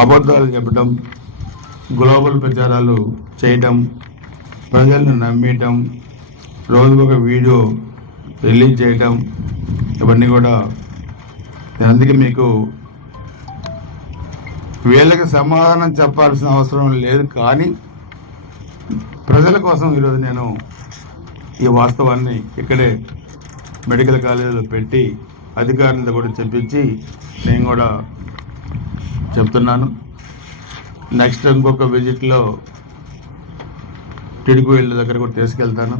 అబద్ధాలు చెప్పడం గ్లోబల్ ప్రచారాలు చేయటం ప్రజలను నమ్మేయటం రోజుకొక వీడియో రిలీజ్ చేయటం ఇవన్నీ కూడా నేను అందుకే మీకు వీళ్ళకి సమాధానం చెప్పాల్సిన అవసరం లేదు కానీ ప్రజల కోసం ఈరోజు నేను ఈ వాస్తవాన్ని ఇక్కడే మెడికల్ కాలేజీలో పెట్టి అధికారులతో కూడా చెప్పించి నేను కూడా చెప్తున్నాను. నెక్స్ట్ ఇంకొక విజిట్లో టిడుకు ఇళ్ళ దగ్గర కూడా తీసుకెళ్తాను.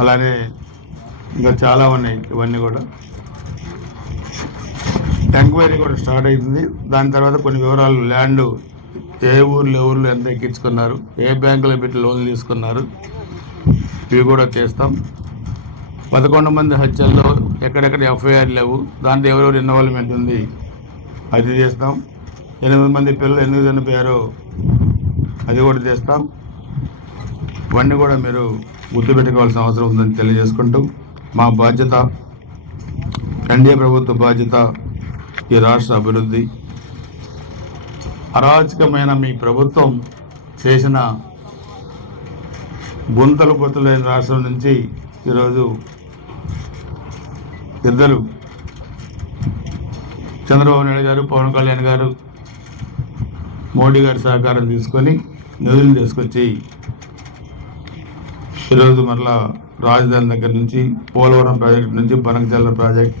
అలానే ఇంకా చాలా ఉన్నాయి ఇవన్నీ కూడా. ఎంక్వైరీ కూడా స్టార్ట్ అవుతుంది దాని తర్వాత కొన్ని వివరాలు ల్యాండ్ ఏ ఊర్లో ఊర్లో ఎంత ఎక్కించుకున్నారు ఏ బ్యాంకులో పెట్టి లోన్లు తీసుకున్నారు ఇవి కూడా చేస్తాం. పదకొండు మంది హత్యల్లో ఎక్కడెక్కడ ఎఫ్ఐఆర్ లేవు. దాంట్లో ఎవరెవరు ఇన్వాల్వ్మెంట్ ఉంది అది చేస్తాం. ఎనిమిది మంది పిల్లలు ఎందుకు చనిపోయారో అది కూడా చేస్తాం. ఇవన్నీ కూడా మీరు గుర్తుపెట్టుకోవాల్సిన అవసరం ఉందని తెలియజేసుకుంటూ మా బాధ్యత ఎన్డీఏ ప్రభుత్వ బాధ్యత ఈ రాష్ట్ర అభివృద్ధి. అరాచకమైన మీ ప్రభుత్వం చేసిన గుంతలు పొత్తులైన రాష్ట్రం నుంచి ఈరోజు ఇద్దరు చంద్రబాబు నాయుడు గారు పవన్ కళ్యాణ్ గారు మోడీ గారి సహకారం తీసుకొని నిధులు తీసుకొచ్చి ఈరోజు మరలా రాజధాని దగ్గర నుంచి పోలవరం ప్రాజెక్ట్ నుంచి బనకచల్ల ప్రాజెక్ట్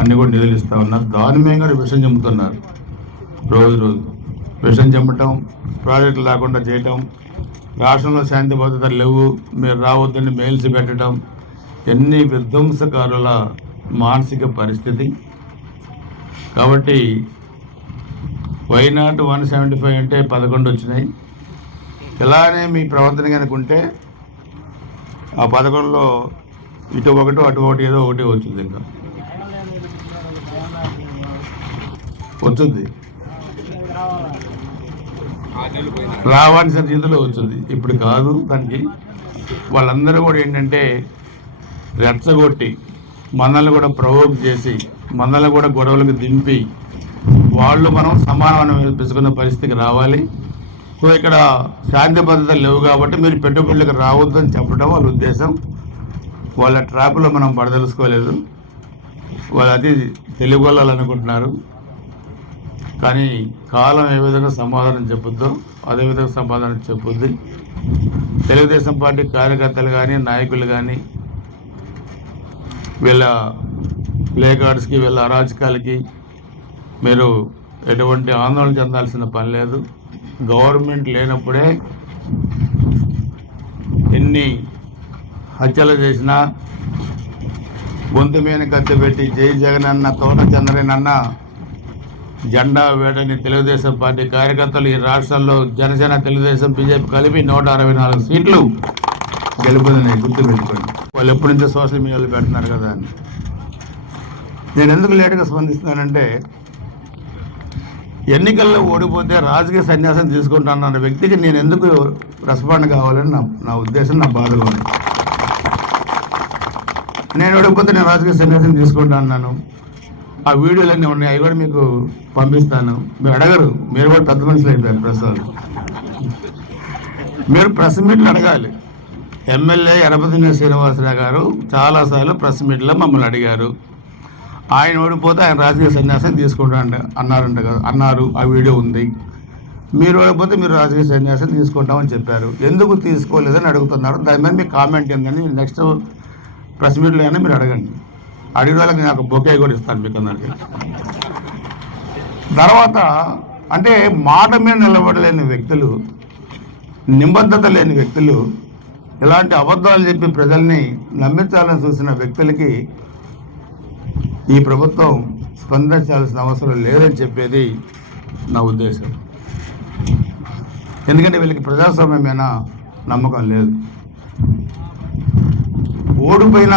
అన్నీ కూడా నిధులు ఇస్తా ఉన్నారు. దాని మీద కూడా విషం చెమ్ముతున్నారు రోజు రోజు విషం చెమ్మటం ప్రాజెక్టులు లేకుండా చేయటం రాష్ట్రంలో శాంతి భద్రతలు లేవు మీరు రావద్దని మెయిల్స్ పెట్టడం ఎన్ని విధ్వంసకారుల మానసిక పరిస్థితి. కాబట్టి why not one seventy five అంటే పదకొండు వచ్చినాయి. ఇలానే మీ ప్రవర్తన కనుక ఉంటే ఆ పదకొండులో ఇటు ఒకటో అటు ఒకటి ఏదో ఒకటి వచ్చింది ఇంకా. వచ్చింది రావాల్సిన రీతిలో వచ్చింది ఇప్పుడు కాదు దానికి. వాళ్ళందరూ కూడా ఏంటంటే రెచ్చగొట్టి మనల్ని కూడా ప్రవోక్ చేసి మనల్ని కూడా గొడవలకు దింపి వాళ్ళు మనం సమానం పెంచుకున్న పరిస్థితికి రావాలి. సో ఇక్కడ శాంతి భద్రతలు లేవు కాబట్టి మీరు పెట్టుబడులకు రావద్దని చెప్పడం వాళ్ళ ఉద్దేశం. వాళ్ళ ట్రాప్లో మనం పడదలుసుకోలేదు వాళ్ళు అది తెలుగు కానీ కాలం ఏ విధంగా సమాధానం చెప్పుద్దో అదే విధంగా సమాధానం చెప్పుద్ది. తెలుగుదేశం పార్టీ కార్యకర్తలు కానీ నాయకులు కానీ వీళ్ళ ప్లే కార్డ్స్కి వీళ్ళ అరాచకాలకి మీరు ఎటువంటి ఆందోళన చెందాల్సిన పని లేదు. గవర్నమెంట్ లేనప్పుడే ఎన్ని హత్యలు చేసినా గొంతు మీద కత్తి పెట్టి జై జగన్ అన్న తోట చంద్రనన్న జెండా వేడని తెలుగుదేశం పార్టీ కార్యకర్తలు ఈ రాష్ట్రంలో జనసేన తెలుగుదేశం బీజేపీ కలిపి నూట అరవై నాలుగు సీట్లు గెలుపుతున్నాయి గుర్తుపెట్టుకోండి. వాళ్ళు ఎప్పటి నుంచో సోషల్ మీడియాలో పెడుతున్నారు కదా అని. నేను ఎందుకు లేటుగా స్పందిస్తున్నానంటే ఎన్నికల్లో ఓడిపోతే రాజకీయ సన్యాసం తీసుకుంటానన్న వ్యక్తికి నేను ఎందుకు రెస్పాండ్ కావాలని నా నా ఉద్దేశం నా బాధలో ఉంది. నేను ఓడిపోతే నేను రాజకీయ సన్యాసం తీసుకుంటా అన్నాను. ఆ వీడియోలన్నీ ఉన్నాయి అవి కూడా మీకు పంపిస్తాను. మీరు అడగరు మీరు కూడా పెద్ద మనుషులు అయిపోయారు ప్రసాద్ మీరు ప్రెస్ మీట్లు అడగాలి. ఎమ్మెల్యే ఎరపతిని శ్రీనివాసరావు గారు చాలాసార్లు ప్రెస్ మీట్లో మమ్మల్ని అడిగారు. ఆయన ఓడిపోతే ఆయన రాజకీయ సన్యాసం తీసుకుంటాడు అన్నారంట కదా. అన్నారు ఆ వీడియో ఉంది. మీరు ఓడిపోతే మీరు రాజకీయ సన్యాసం తీసుకుంటామని చెప్పారు. ఎందుకు తీసుకోలేదని అడుగుతున్నారు. దాని మీద మీ కామెంట్ ఏందని నెక్స్ట్ ప్రెస్ మీట్లో అయినా మీరు అడగండి. అడిగిన వాళ్ళకి నాకు బొకే కూడా ఇస్తాను మీకు అందరికి. తర్వాత అంటే మాట మీద నిలబడలేని వ్యక్తులు నిబద్ధత లేని వ్యక్తులు ఇలాంటి అబద్ధాలు చెప్పి ప్రజల్ని నమ్మించాలని చూసిన వ్యక్తులకి ఈ ప్రభుత్వం స్పందించాల్సిన అవసరం లేదని చెప్పేది నా ఉద్దేశం. ఎందుకంటే వీళ్ళకి ప్రజాస్వామ్యం మీద నమ్మకం లేదు. ఓడిపోయిన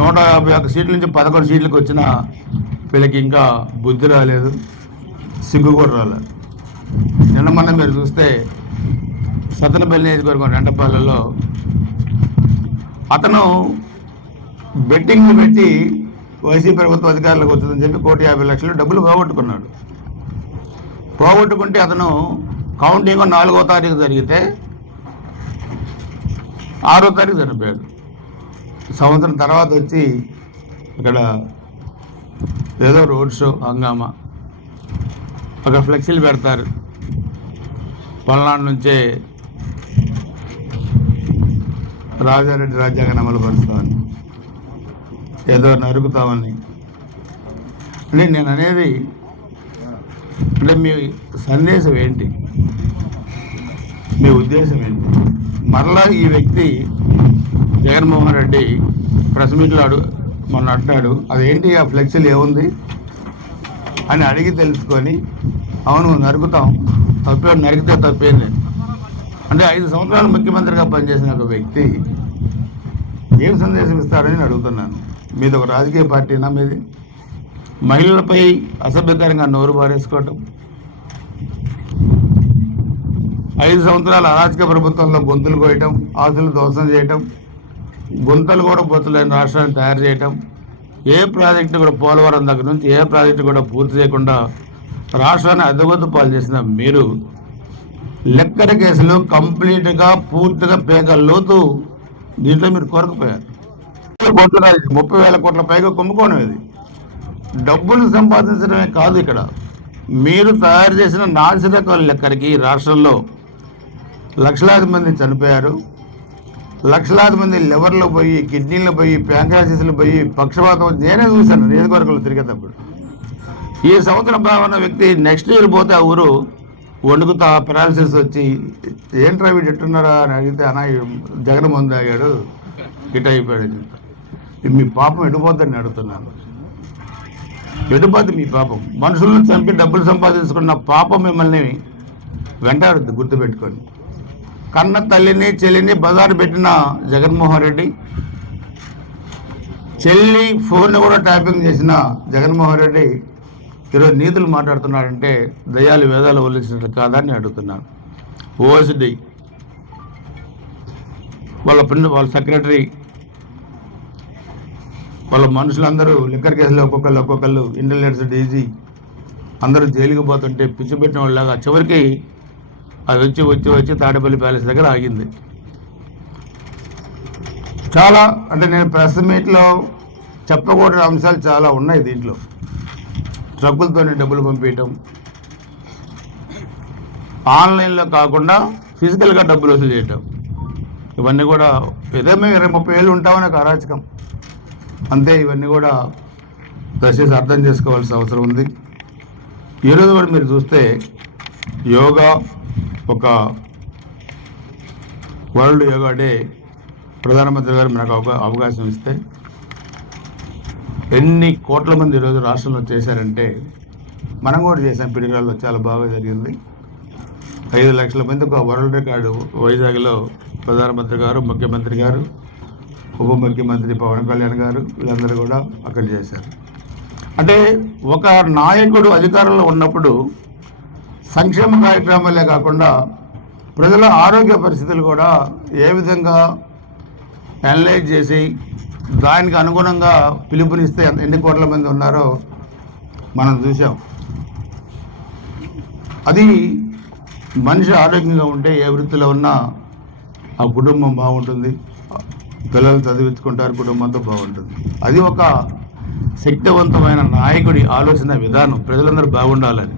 నూట యాభై ఒక్క సీట్ల నుంచి పదకొండు సీట్లకు వచ్చిన వీళ్ళకి ఇంకా బుద్ధి రాలేదు సిగ్గు కూడా రాలేదు. నిన్న మొన్న మీరు చూస్తే సతనపల్లి నియోజకవర్గం రెండపల్లిలో అతను బెట్టింగ్ పెట్టి వైసీపీ ప్రభుత్వ అధికారులకు వచ్చిందని చెప్పి కోటి యాభై లక్షలు డబ్బులు పోగొట్టుకున్నాడు. పోగొట్టుకుంటే అతను కౌంటింగ్ నాలుగో తారీఖు జరిగితే ఆరో తారీఖు చనిపోయాడు. సంవత్సరం తర్వాత వచ్చి ఇక్కడ ఏదో రోడ్ షో హంగామా. ఒక ఫ్లెక్సీలు పెడతారు. పల్నాడు నుంచే రాజారెడ్డి రాజ్యాంగం అమలు పరుస్తామని. ఏదో నరుకుతామని. అంటే నేను అనేది అంటే మీ సందేశం ఏంటి? మీ ఉద్దేశం ఏంటి? మరలా ఈ వ్యక్తి జగన్మోహన్ రెడ్డి ప్రెస్ మీట్లో అడు మొన్న అంటాడు అదేంటి ఆ ఫ్లెక్సీలు ఏముంది? అని అడిగి తెలుసుకొని అవును నరుకుతాం. తప్పే నరికితే తప్పేంది. అంటే ఐదు సంవత్సరాలు ముఖ్యమంత్రిగా పనిచేసిన ఒక వ్యక్తి ఏం సందేశం ఇస్తారని నేను అడుగుతున్నాను. మీది ఒక రాజకీయ పార్టీనా మీది మహిళలపై అసభ్యకరంగా నోరు బారేసుకోవటం ఐదు సంవత్సరాల అరాచక ప్రభుత్వంలో గొంతులు కోయటం ఆస్తులు దోషం చేయటం గుంతలు కూడా పొత్తులేని రాష్ట్రాన్ని తయారు చేయటం. ఏ ప్రాజెక్టు కూడా పోలవరం దగ్గర నుంచి ఏ ప్రాజెక్టు కూడా పూర్తి చేయకుండా రాష్ట్రాన్ని అద్దగొద్దు పాలు చేసిన మీరు లెక్కల కేసులు కంప్లీట్గా పూర్తిగా పేక లోతు దీంట్లో మీరు కొరకపోయారు. కోట్ల ముప్పై వేల కోట్ల పైగా కుంభకోణం ఇది. డబ్బులు సంపాదించడమే కాదు ఇక్కడ. మీరు తయారు చేసిన నాసిరకాల లెక్కడికి రాష్ట్రంలో లక్షలాది మంది చనిపోయారు. లక్షలాది మంది లివర్లో పోయి కిడ్నీలో పోయి ప్యాంక్రాసిస్లు పోయి పక్షపాతం నేనే చూశాను నియోజకవర్గంలో తిరిగేటప్పుడు. ఈ సంవత్సరం బాగున్న వ్యక్తి నెక్స్ట్ ఇయర్ పోతే ఆ ఊరు వణుకుతా పెరాలసిస్ వచ్చి ఏంట్రా వీడు ఎట్టున్నారా? అని అడిగితే అనా జగన్ మందు తాగాడు హిట్ అయిపోయాడు మీ పాపం ఎడిపోద్దని అడుగుతున్నాను. ఎడిపోద్ది మీ పాపం. మనుషులను చంపి డబ్బులు సంపాదించుకున్న పాపం మిమ్మల్ని వెంటాడుద్ది గుర్తుపెట్టుకొని కన్న తల్లిని చెల్లిని బజారు పెట్టిన జగన్మోహన్ రెడ్డి చెల్లి ఫోన్ కూడా ట్యాపింగ్ చేసిన జగన్మోహన్ రెడ్డి ఈరోజు నీతులు మాట్లాడుతున్నాడంటే దయాలు వేదాలు వదిలించినట్లు కాదని అడుగుతున్నాను. ఓఎస్డి వాళ్ళ పిల్ల వాళ్ళ సెక్రటరీ వాళ్ళ మనుషులందరూ లిక్కర్ కేసులో ఒక్కొక్కళ్ళు ఒక్కొక్కళ్ళు ఇంటెలిజెన్స్ డీజీ అందరూ జైలుకి పోతుంటే పిచ్చి పెట్టిన వాళ్ళలాగా చివరికి అది వచ్చి వచ్చి వచ్చి తాడేపల్లి ప్యాలెస్ దగ్గర ఆగింది. చాలా అంటే నేను ప్రెస్ మీట్లో చెప్పకూడని అంశాలు చాలా ఉన్నాయి దీంట్లో. ట్రక్కులతోనే డబ్బులు పంపించటం ఆన్లైన్లో కాకుండా ఫిజికల్గా డబ్బులు వసూలు చేయటం. ఇవన్నీ కూడా ఏదో మేము ఇరవై ముప్పై ఏళ్ళు ఉంటామని ఒక అరాచకం. అంతే ఇవన్నీ కూడా దయచేసి అర్థం చేసుకోవాల్సిన అవసరం ఉంది. ఈరోజు కూడా మీరు చూస్తే యోగా ఒక వరల్డ్ యోగా డే ప్రధానమంత్రి గారు మనకు అవకా అవకాశం ఇస్తే ఎన్ని కోట్ల మంది ఈరోజు రాష్ట్రంలో చేశారంటే మనం కూడా చేసాం పిడిగాల్లో చాలా బాగా జరిగింది. ఐదు లక్షల మంది ఒక వరల్డ్ రికార్డు వైజాగ్లో ప్రధానమంత్రి గారు ముఖ్యమంత్రి గారు ఉప ముఖ్యమంత్రి పవన్ కళ్యాణ్ గారు వీళ్ళందరూ కూడా అక్కడ చేశారు. అంటే ఒక నాయకుడు అధికారంలో ఉన్నప్పుడు సంక్షేమ కార్యక్రమాలే కాకుండా ప్రజల ఆరోగ్య పరిస్థితులు కూడా ఏ విధంగా అనలైజ్ చేసి దానికి అనుగుణంగా పిలుపునిస్తే ఎన్ని కోట్ల మంది ఉన్నారో మనం చూసాం అది మనిషి ఆరోగ్యంగా ఉంటే ఏ వృత్తిలో ఉన్నా ఆ కుటుంబం బాగుంటుంది. పిల్లలు చదివించుకుంటారు కుటుంబంతో బాగుంటుంది. అది ఒక శక్తివంతమైన నాయకుడి ఆలోచన విధానం. ప్రజలందరూ బాగుండాలని.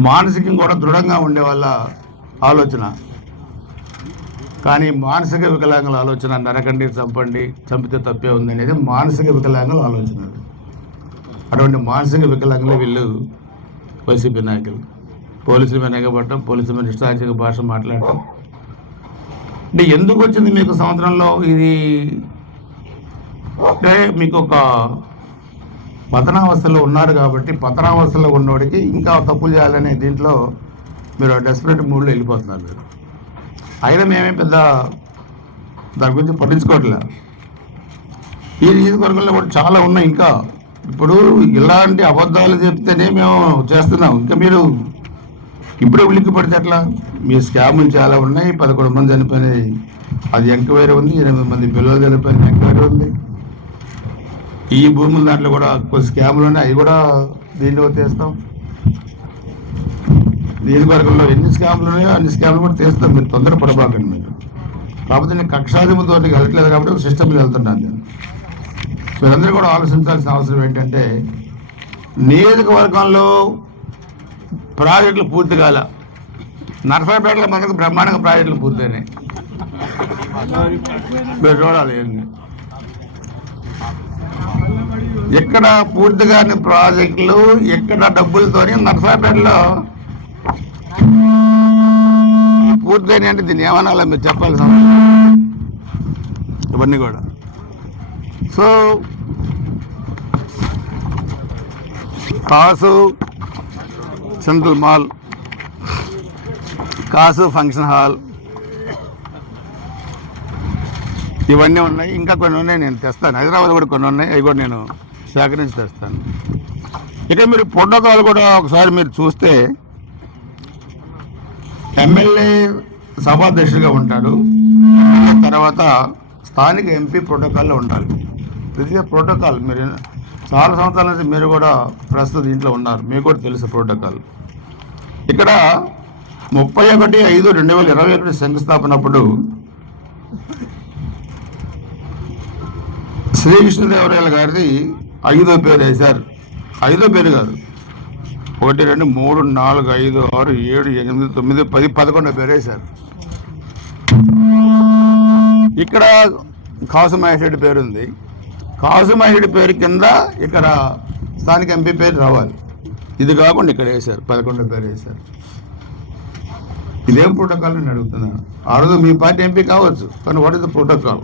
మానసికంగా కూడా దృఢంగా ఉండే వాళ్ళ ఆలోచన. కానీ మానసిక వికలాంగుల ఆలోచన నరకండి చంపండి చంపితే తప్పే ఉంది అనేది మానసిక వికలాంగుల ఆలోచన. అటువంటి మానసిక వికలాంగులే వీళ్ళు వైసీపీ నాయకులు. పోలీసుల మీద ఎగబడటం పోలీసుల మీద ఇష్టాంతిక భాష మాట్లాడటం అంటే ఎందుకు వచ్చింది మీకు సంవత్సరంలో ఇది? అంటే మీకు ఒక పతనావస్థలో ఉన్నారు కాబట్టి పతనావస్థలో ఉన్నోడికి ఇంకా తప్పులు చేయాలనే దీంట్లో మీరు డెస్పరేట్ మూడ్లో వెళ్ళిపోతున్నారు మీరు. అయినా మేమే పెద్ద దాని గురించి పట్టించుకోవట్లే. ఈ నియోజకవర్గంలో కూడా చాలా ఉన్నాయి ఇంకా. ఇప్పుడు ఇలాంటి అబద్ధాలు చెప్తేనే మేము చేస్తున్నాం. ఇంకా మీరు ఇప్పుడే ఉలిక్కి పడితే ఎట్లా? మీ స్కాములు చాలా ఉన్నాయి పదకొండు మంది చనిపోయినాయి. అది ఎంక్వైరీ ఉంది? ఎనిమిది మంది పిల్లలు చనిపోయిన ఎంక్వైరీ ఉంది? ఈ భూముల దాంట్లో కూడా కొన్ని స్కాములు ఉన్నాయి అవి కూడా దీంట్లో తీస్తాం? నియోజకవర్గంలో ఎన్ని స్కాములు ఉన్నాయో అన్ని స్కాములు కూడా తీస్తాం మీరు తొందర పడబాకండి మీరు. కాకపోతే నేను కక్షాధిపతితో వెళ్ళట్లేదు కాబట్టి ఒక సిస్టమ్కి వెళ్తున్నాను నేను. మీరందరూ కూడా ఆలోచించాల్సిన అవసరం ఏంటంటే నియోజకవర్గంలో ప్రాజెక్టులు పూర్తి కాల. నర్సరాపేటలో మనకు బ్రహ్మాండంగా ప్రాజెక్టులు పూర్తయినాయి. మీరు చూడాలి ఎక్కడ పూర్తి కాని ప్రాజెక్టులు ఎక్కడ డబ్బులతోని నర్సరాపేటలో పూర్తయినాయి అంటే దీన్ని ఏమనాలో మీరు చెప్పాలి ఇవన్నీ కూడా. So Kasu central mall Kasu function hall ఇవన్నీ ఉన్నాయి. ఇంకా కొన్ని ఉన్నాయి నేను తెస్తాను. హైదరాబాద్ కూడా కొన్ని ఉన్నాయి. అవి కూడా నేను సేకరించి తెస్తాను. ఇక మీరు ప్రోటోకాల్ కూడా ఒకసారి మీరు చూస్తే ఎమ్మెల్యే సభాధ్యక్షుడిగా ఉంటాడు. తర్వాత స్థానిక ఎంపీ ప్రోటోకాల్లో ఉండాలి. ఇది ప్రోటోకాల్. మీరు చాలా సంవత్సరాల నుంచి మీరు కూడా ప్రస్తుతం ఇంట్లో ఉన్నారు. మీకు కూడా తెలుసు ప్రోటోకాల్. ఇక్కడ ముప్పై ఒకటి ఐదు రెండు వేల ఇరవై ఒకటి శంకుస్థాపనప్పుడు శ్రీకృష్ణదేవరాయల గారిది ఐదో పేరు వేశారు ఐదో పేరు కాదు. ఒకటి రెండు మూడు నాలుగు ఐదు ఆరు ఏడు ఎనిమిది తొమ్మిది పది పదకొండో పేరు వేశారు ఇక్కడ కాసు మహేశ్వరుడి పేరుంది. ఉంది పేరు కింద ఇక్కడ స్థానిక ఎంపీ పేరు రావాలి. ఇది కాకుండా ఇక్కడ వేశారు పదకొండో పేరు వేశారు. ఇదేం ప్రోటోకాల్ నేను అడుగుతున్నాను. ఆ రోజు మీ పార్టీ ఎంపీ కావచ్చు కానీ వాట్ ఇస్ ద ప్రోటోకాల్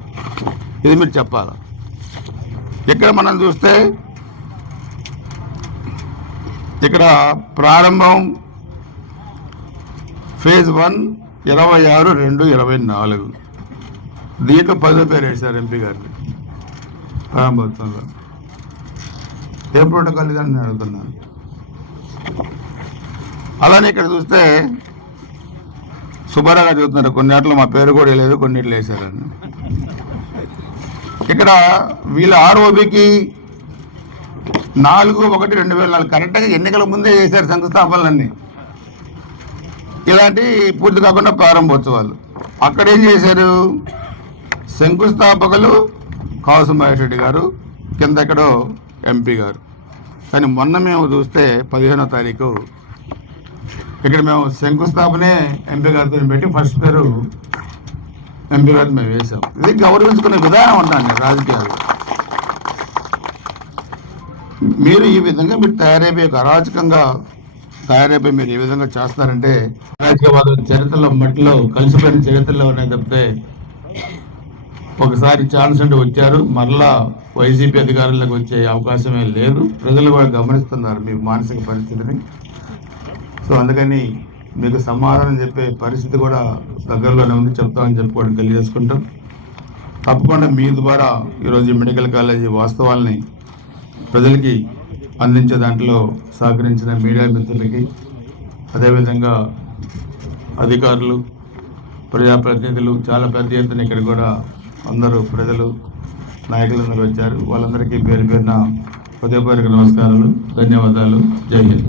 ఇది మీరు చెప్పాలి? ఇక్కడ మనం చూస్తే ఇక్కడ ప్రారంభం ఫేజ్ వన్ ఇరవై ఆరు రెండు ఇరవై నాలుగు. దీంట్లో పదో పేరు వేశారు ఎంపీ గారిని. ప్రారంభోత్సవంలో ఏ ప్రోటోకాల్ కానీ నేను అడుగుతున్నాను. అలానే ఇక్కడ చూస్తే సుబ్బారావు చూస్తున్నారు కొన్ని కొన్నిట్లో మా పేరు కూడా లేదు కొన్నిట్లు వేశారని. ఇక్కడ వీళ్ళ ఆర్ఓబికి నాలుగు ఒకటి రెండు వేల నాలుగు కరెక్ట్గా ఎన్నికల ముందే చేశారు శంకుస్థాపనలన్నీ. ఇలాంటి పూర్తి కాకుండా ప్రారంభోత్సవాలు. అక్కడ ఏం చేశారు? శంకుస్థాపకులు కాసు మహేష్ రెడ్డి గారు కింద ఎక్కడో ఎంపీ గారు. కానీ మొన్న మేము చూస్తే పదిహేనో తారీఖు. ఇక్కడ మేము శంకుస్థాపనే ఎంపీ గారితో పెట్టి ఫస్ట్ పేరు ఎంపీ గారిని మేము వేసాం ఇది గౌరవించుకునే విధానం ఉండండి రాజకీయాలు మీరు ఈ విధంగా మీరు తయారైపోయి అరాచకంగా తయారైపోయి మీరు ఏ విధంగా చేస్తారంటే అరాచకవాదం చరిత్రలో మట్టిలో కలిసిపోయిన చరిత్రలో ఉన్నాయి తప్పితే ఒకసారి ఛాన్స్ అంటే వచ్చారు. మరలా వైసీపీ అధికారులకు వచ్చే అవకాశమే లేదు. ప్రజలు కూడా గమనిస్తున్నారు మీ మానసిక పరిస్థితిని. సో అందుకని మీకు సమాధానం చెప్పే పరిస్థితి కూడా దగ్గరలోనే ఉంది. చెప్తామని చెప్పుకోవడం తెలియజేసుకుంటాం. తప్పకుండా మీ ద్వారా ఈరోజు మెడికల్ కాలేజీ వాస్తవాల్ని ప్రజలకి అందించే దాంట్లో సహకరించిన మీడియా మిత్రులకి అదేవిధంగా అధికారులు ప్రజాప్రతినిధులు చాలా పెద్ద ఎత్తున ఇక్కడ కూడా అందరూ ప్రజలు నాయకులందరూ వచ్చారు. వాళ్ళందరికీ పేరు పేరున హృదయపూర్వక నమస్కారాలు ధన్యవాదాలు. జై హింద్.